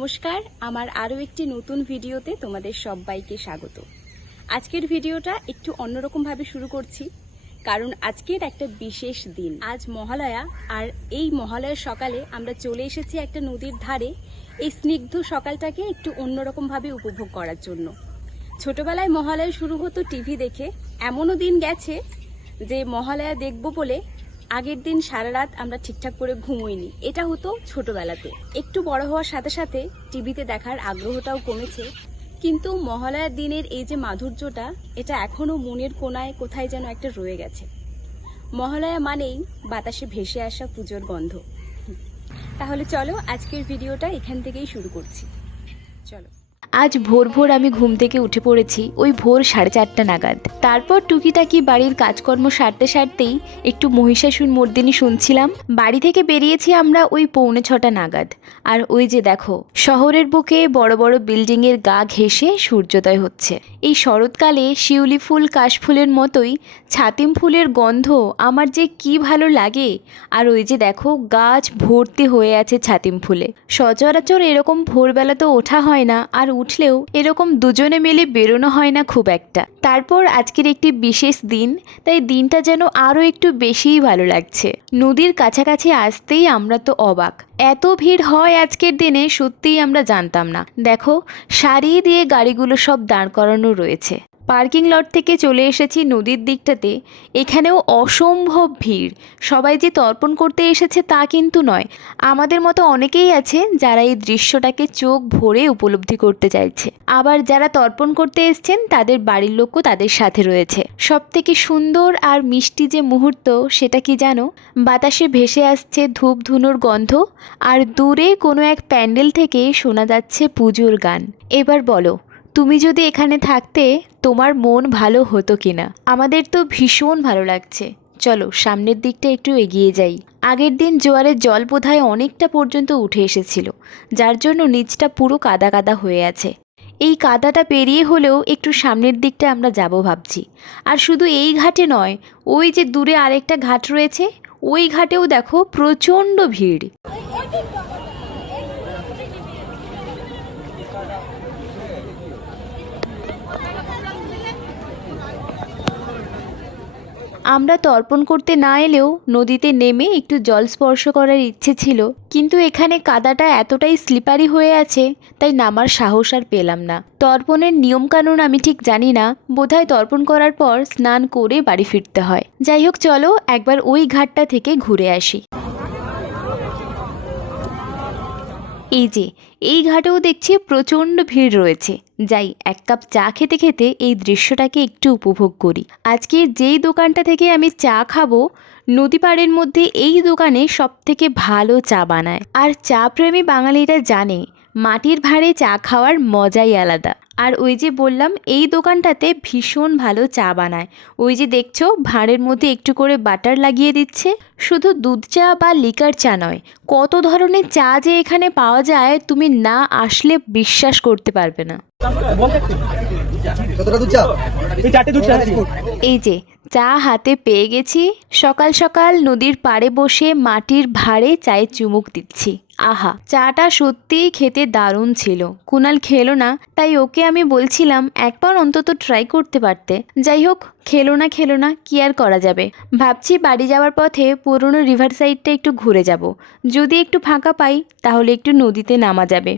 নমস্কার, আমার আরও একটি নতুন ভিডিওতে তোমাদের সবাইকে স্বাগত। আজকের ভিডিওটা একটু অন্যরকমভাবে শুরু করছি, কারণ আজকের একটা বিশেষ দিন। আজ মহালয়া, আর এই মহালয়ার সকালে আমরা চলে এসেছি একটা নদীর ধারে, এই স্নিগ্ধ সকালটাকে একটু অন্যরকমভাবে উপভোগ করার জন্য। ছোটবেলায় মহালয়া শুরু হতো টিভি দেখে, এমনও দিন গেছে যে মহালয়া দেখব বলে আগের দিন সারা রাত আমরা ঠিকঠাক করে ঘুমোইনি। এটা হতো ছোটবেলাতে। একটু বড় হওয়ার সাথে সাথে টিভিতে দেখার আগ্রহটাও কমেছে। কিন্তু মহালয়ার দিনের এই যে মাধুর্যটা, এটা এখনও মনের কোনায় কোথায় যেন একটা রয়ে গেছে। মহালয়া মানেই বাতাসে ভেসে আসা পুজোর গন্ধ। তাহলে চলো আজকের ভিডিওটা এখান থেকেই শুরু করছি। চলো। আজ ভোর ভোর আমি ঘুম থেকে উঠে পড়েছি, ওই ভোর সাড়ে চারটা নাগাদ। তারপর টুকিটাকি বাড়ির কাজকর্ম সারতে সারতেই একটু মহিষাসুর মর্দিনী শুনছিলাম, বাড়ি থেকে বেরিয়েছি আমরা ওই পৌনে ছটা নাগাদ। আর ওই যে দেখো, শহরের বুকে বড় বড় বিল্ডিংয়ের গা ঘেঁষে সূর্যোদয় হচ্ছে। এই শরৎকালে শিউলি ফুল কাশফুলের মতোই ছাতিম ফুলের গন্ধ আমার যে কি ভালো লাগে। আর ওই যে দেখো, গাছ ভর্তি হয়ে আছে ছাতিম ফুলে। সচরাচর এরকম ভোরবেলা তো ওঠা হয় না, আর উঠলেও এরকম দুজনে মিলে বেরোনো হয় না খুব একটা। তারপর আজকের একটি বিশেষ দিন, তাই দিনটা যেন আরও একটু বেশিই ভালো লাগছে। নদীর কাছাকাছি আসতেই আমরা তো অবাক। এত ভিড় হয় আজকের দিনে সত্যিই আমরা জানতাম না। দেখো সারি দিয়ে গাড়িগুলো সব দাঁড় করানো রয়েছে। পার্কিং লট থেকে চলে এসেছি নদীর দিকটাতে। এখানেও অসম্ভব ভিড়। সবাই যে তর্পণ করতে এসেছে তা কিন্তু নয়। আমাদের মতো অনেকেই আছে যারা এই দৃশ্যটাকে চোখ ভরে উপলব্ধি করতে চাইছে। আবার যারা তর্পণ করতে এসছেন, তাদের বাড়ির লোকও তাদের সাথে রয়েছে। সব থেকে সুন্দর আর মিষ্টি যে মুহূর্ত, সেটা কি জানো? বাতাসে ভেসে আসছে ধূপ ধুনোর গন্ধ, আর দূরে কোনো এক প্যান্ডেল থেকে শোনা যাচ্ছে পুজোর গান। এবার বলো তুমি যদি এখানে থাকতে তোমার মন ভালো হতো কিনা? আমাদের তো ভীষণ ভালো লাগছে। চলো, সামনের দিকটা একটু এগিয়ে যাই। আগের দিন জোয়ারের জল বোধহয় অনেকটা পর্যন্ত উঠে এসেছিল, যার জন্য নিচটা পুরো কাদা কাদা হয়ে আছে। এই কাদাটা পেরিয়ে হলেও একটু সামনের দিকটা আমরা যাব ভাবছি। আর শুধু এই ঘাটে নয়, ওই যে দূরে আরেকটা ঘাট রয়েছে, ওই ঘাটেও দেখো প্রচণ্ড ভিড়। আমরা তর্পণ করতে না এলেও নদীতে নেমে একটু জল স্পর্শ করার ইচ্ছে ছিল, কিন্তু এখানে কাদাটা এতটাই স্লিপারি হয়ে আছে, তাই নামার সাহস আর পেলাম না। তর্পণের নিয়মকানুন আমি ঠিক জানি না, বোধহয় তর্পণ করার পর স্নান করে বাড়ি ফিরতে হয়। যাই হোক, চলো একবার ওই ঘাটটা থেকে ঘুরে আসি। এই যে, এই ঘাটেও দেখছি প্রচণ্ড ভিড় রয়েছে। যাই, এক কাপ চা খেতে খেতে এই দৃশ্যটাকে একটু উপভোগ করি। আজকের যেই দোকানটা থেকে আমি চা খাব, নদী পাড়ের মধ্যে এই দোকানে সব থেকে ভালো চা বানায়। আর চা প্রেমী বাঙালিরা জানে, মাটির ভাঁড়ে চা খাওয়ার মজাই আলাদা। আর ওই যে বললাম এই দোকানটাতে ভীষণ ভালো চা বানায়। ওই যে দেখছ ভাঁড়ের মধ্যে একটু করে বাটার লাগিয়ে দিচ্ছে। শুধু দুধ চা বা লিকার চা নয় কত ধরনের চা যে এখানে পাওয়া যায় তুমি না আসলে বিশ্বাস করতে পারবে না। এই যে চা হাতে পেয়ে গেছি। সকাল সকাল নদীর পাড়ে বসে মাটির ভাঁড়ে চায়ে চুমুক দিচ্ছি। আহা, চাটা সত্যিই খেতে দারুণ ছিল। কুনাল খেলো না, তাই ওকে আমি বলছিলাম একবার অন্তত ট্রাই করতে পারতে। যাই হোক, খেলো না খেলো না, কি আর করা যাবে? ভাবছি বাড়ি যাওয়ার পথে পুরনো রিভার সাইডটা একটু ঘুরে যাব। যদি একটু ফাঁকা পাই, তাহলে একটু নদীতে নামা যাবে।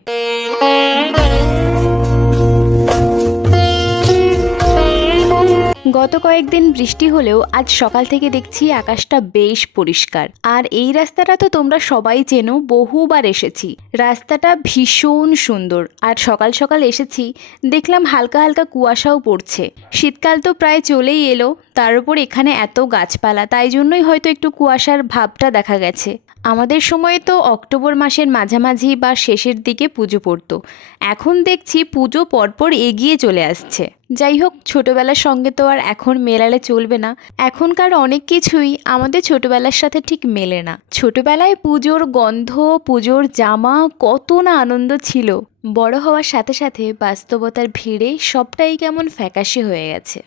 গত কয়েকদিন বৃষ্টি হলেও আজ সকাল থেকে দেখছি আকাশটা বেশ পরিষ্কার। আর এই রাস্তাটা তো তোমরা সবাই চেনো, বহুবার এসেছি। রাস্তাটা ভীষণ সুন্দর। আর সকাল সকাল এসেছি, দেখলাম হালকা হালকা কুয়াশাও পড়ছে। শীতকাল তো প্রায় চলেই এলো, তার উপর এখানে এত গাছপালা, তাই জন্যই হয়তো একটু কুয়াশার ভাবটা দেখা গেছে। আমাদের সময়ে তো অক্টোবর মাসের মাঝামাঝি বা শেষের দিকে পুজো পড়তো। এখন দেখছি পুজো পরপর এগিয়ে চলে আসছে। যাই হোক, ছোটবেলার সঙ্গে তো আর এখন মেলালে চলবে না। এখনকার অনেক কিছুই আমাদের ছোটবেলার সাথে ঠিক মেলে না। ছোটবেলায় পুজোর গন্ধ, পুজোর জামা কত না আনন্দ ছিল। বড় হওয়ার সাথে সাথে বাস্তবতার ভিড়ে সবটাই কেমন ফ্যাকাশে হয়ে গেছে।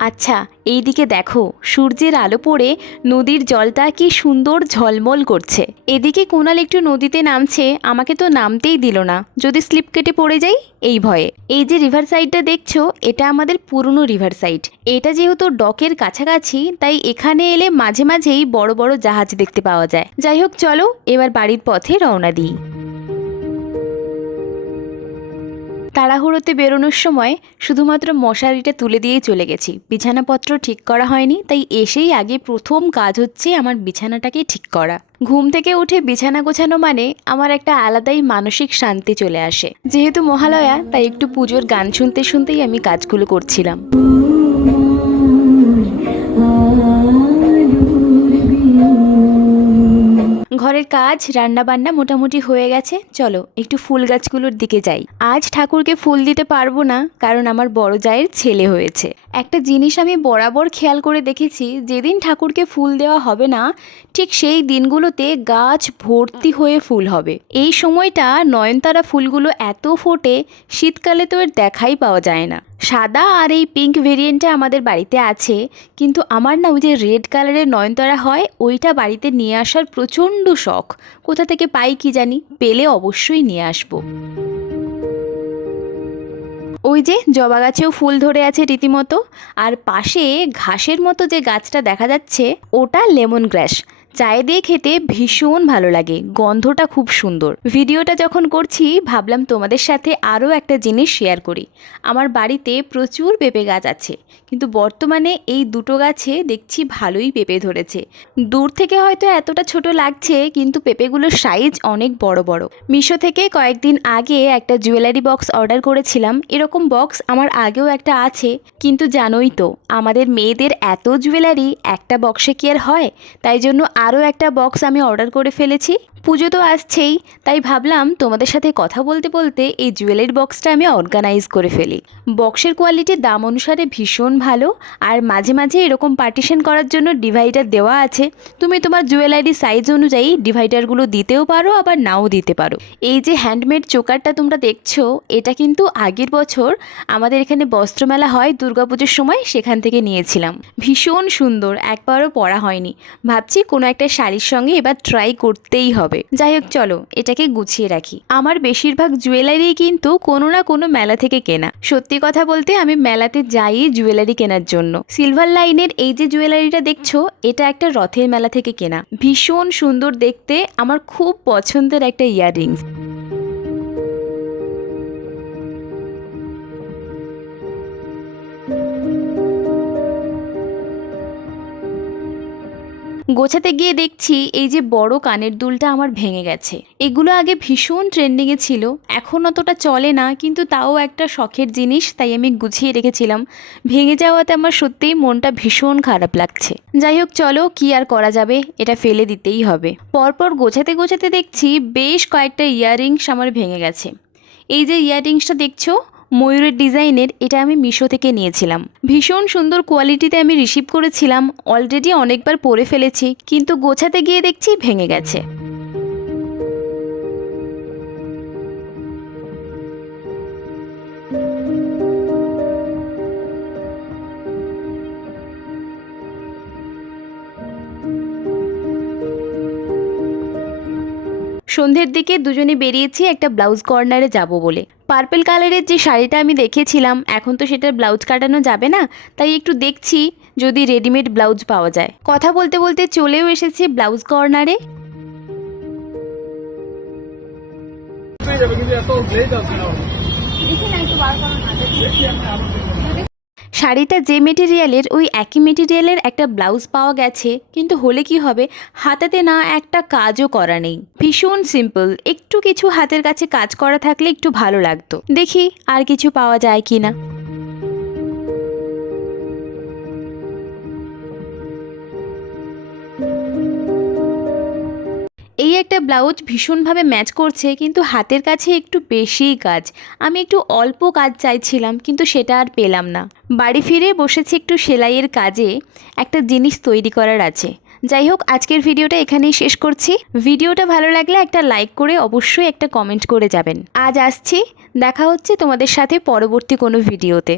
আচ্ছা এইদিকে দেখো, সূর্যের আলো পড়ে নদীর জলটা কি সুন্দর ঝলমল করছে। এদিকে কোনাল একটু নদীতে নামছে, আমাকে তো নামতেই দিল না। যদি স্লিপ কেটে পড়ে যাই, এই ভয়ে। এই যে রিভার সাইডটা দেখছ, এটা আমাদের পুরনো রিভার সাইড এটা যেহেতু ডকের কাছাকাছি, তাই এখানে এলে মাঝে মাঝেই বড় বড় জাহাজ দেখতে পাওয়া যায়। যাই হোক, চলো, এবার বাড়ির পথে রওনা দিই। তাড়াহুড়োতে বেরোনোর সময় শুধুমাত্র মশারিটা তুলে দিয়েই চলে গেছি। বিছানাপত্র ঠিক করা হয়নি, তাই এসেই আগে প্রথম কাজ হচ্ছে আমার বিছানাটাকে ঠিক করা। ঘুম থেকে উঠে বিছানা গোছানো মানে আমার একটা আলাদাই মানসিক শান্তি চলে আসে। যেহেতু মহালয়া, তাই একটু পুজোর গান শুনতে শুনতেই আমি কাজগুলো করছিলাম। কাজ রান্না বান্না মোটামুটি হয়ে গেছে। চলো, একটু ফুল গাছগুলোর দিকে যাই। আজ ঠাকুরকে ফুল দিতে পারব না, কারণ আমার বড় জায়ের ছেলে হয়েছে। একটা জিনিস আমি বরাবর খেয়াল করে দেখেছি, যেদিন ঠাকুরকে ফুল দেওয়া হবে না, ঠিক সেই দিনগুলোতে গাছ ভর্তি হয়ে ফুল হবে। এই সময়টা নয়নতারা ফুলগুলো এত ফোটে, শীতকালে তো এর দেখাই পাওয়া যায় না। সাদা আর এই পিঙ্ক ভেরিয়েন্টটা আমাদের বাড়িতে আছে, কিন্তু আমার না ওই যে রেড কালারের নয়নতারা হয়, ওইটা বাড়িতে নিয়ে আসার প্রচণ্ড শখ। কোথা থেকে পাই কি জানি, পেলে অবশ্যই নিয়ে আসব। ওই যে জবা গাছেও ফুল ধরে আছে রীতিমতো, আর পাশে ঘাসের মতো যে গাছটা দেখা যাচ্ছে, ওটা লেমন গ্রাস চায়ে দিয়ে খেতে ভীষণ ভালো লাগে, গন্ধটা খুব সুন্দর। ভিডিওটা যখন করছি, ভাবলাম তোমাদের সাথে আরও একটা জিনিস শেয়ার করি। আমার বাড়িতে প্রচুর পেঁপে গাছ আছে, কিন্তু বর্তমানে এই দুটো গাছে দেখছি ভালোই পেঁপে ধরেছে। দূর থেকে হয়তো এতটা ছোট লাগছে, কিন্তু পেঁপেগুলোর সাইজ অনেক বড় বড়। মিশো থেকে কয়েকদিন আগে একটা জুয়েলারি বক্স অর্ডার করেছিলাম। এরকম বক্স আমার আগেও একটা আছে, কিন্তু জানোই তো, আমাদের মেয়েদের এত জুয়েলারি একটা বক্সে কি আর হয়? তাই জন্য আরও একটা বক্স আমি অর্ডার করে ফেলেছি। পুজো তো আসছেই, তাই ভাবলাম তোমাদের সাথে কথা বলতে বলতে এই জুয়েলারি বক্সটা আমি অর্গানাইজ করে ফেলি। বক্সের কোয়ালিটির দাম অনুসারে ভীষণ ভালো, আর মাঝে মাঝে এরকম পার্টিশন করার জন্য ডিভাইডার দেওয়া আছে। তুমি তোমার জুয়েলারি সাইজ অনুযায়ী ডিভাইডারগুলো দিতেও পারো, আবার নাও দিতে পারো। এই যে হ্যান্ডমেড চোকারটা তোমরা দেখছ, এটা কিন্তু আগের বছর আমাদের এখানে বস্ত্রমেলা হয় দুর্গাপুজোর সময়, সেখান থেকে নিয়েছিলাম। ভীষণ সুন্দর, একবারও পরা হয়নি। ভাবছি কোনো একটা শাড়ির সঙ্গে এবার ট্রাই করতেই হবে। যাই হোক, চলো, এটাকে গুছিয়ে রাখি। আমার বেশিরভাগ জুয়েলারি কিন্তু কোনো না কোনো মেলা থেকে কেনা। সত্যি কথা বলতে, আমি মেলাতে যাই জুয়েলারি কেনার জন্য। সিলভার লাইনের এই যে জুয়েলারিটা দেখছ, এটা একটা রথের মেলা থেকে কেনা। ভীষণ সুন্দর দেখতে, আমার খুব পছন্দের একটা ইয়াররিংস। গোছাতে গিয়ে দেখছি এই যে বড় কানের দুলটা আমার ভেঙে গেছে। এগুলো আগে ভীষণ ট্রেন্ডিংয়ে ছিল, এখন অতটা চলে না, কিন্তু তাও একটা শখের জিনিস, তাই আমি গুছিয়ে রেখেছিলাম। ভেঙে যাওয়াতে আমার সত্যিই মনটা ভীষণ খারাপ লাগছে। যাই হোক, চলো কি আর করা যাবে, এটা ফেলে দিতেই হবে। পরপর গোছাতে গোছাতে দেখছি বেশ কয়েকটা ইয়াররিংস আমার ভেঙে গেছে। এই যে ইয়াররিংসটা দেখছ ময়ূরের ডিজাইনের এটা আমি মিশো থেকে নিয়েছিলাম। ভীষণ সুন্দর কোয়ালিটিতে আমি রিসিভ করেছিলাম অলরেডি অনেকবার পরে ফেলেছি, কিন্তু গোছাতে গিয়ে দেখছি ভেঙে গেছে। সন্ধ্যের দিকে দুজনে বেরিয়েছি একটা ব্লাউজ কর্নারে যাব বলে। পার্পেল কালারের যে শাড়িটা আমি দেখেছিলাম এখন তো সেটার ব্লাউজ কাটানো যাবে না তাই একটু দেখছি যদি রেডিমেড ব্লাউজ পাওয়া যায়। কথা বলতে বলতে চলেও এসেছি ব্লাউজ কর্নারে যাবে কিন্তু এত শাড়িটা যে মেটেরিয়ালের, ওই একই মেটেরিয়ালের একটা ব্লাউজ পাওয়া গেছে, কিন্তু হলে কি হবে? হাতাতে না একটা কাজও করা নেই। ভীষণ সিম্পল একটু কিছু হাতের কাছে কাজ করা থাকলে একটু ভালো লাগতো। দেখি আর কিছু পাওয়া যায় কি না এই একটা ব্লাউজ ভীষণভাবে ম্যাচ করছে, কিন্তু হাতের কাছে একটু বেশিই কাজ। আমি একটু অল্প কাজ চাইছিলাম, কিন্তু সেটা আর পেলাম না। বাড়ি ফিরে বসেছি একটু সেলাইয়ের কাজে, একটা জিনিস তৈরি করার আছে। যাই হোক, আজকের ভিডিওটা এখানেই শেষ করছি। ভিডিওটা ভালো লাগলে একটা লাইক করে অবশ্যই একটা কমেন্ট করে যাবেন। আজ আসছি, দেখা হচ্ছে তোমাদের সাথে পরবর্তী কোনো ভিডিওতে।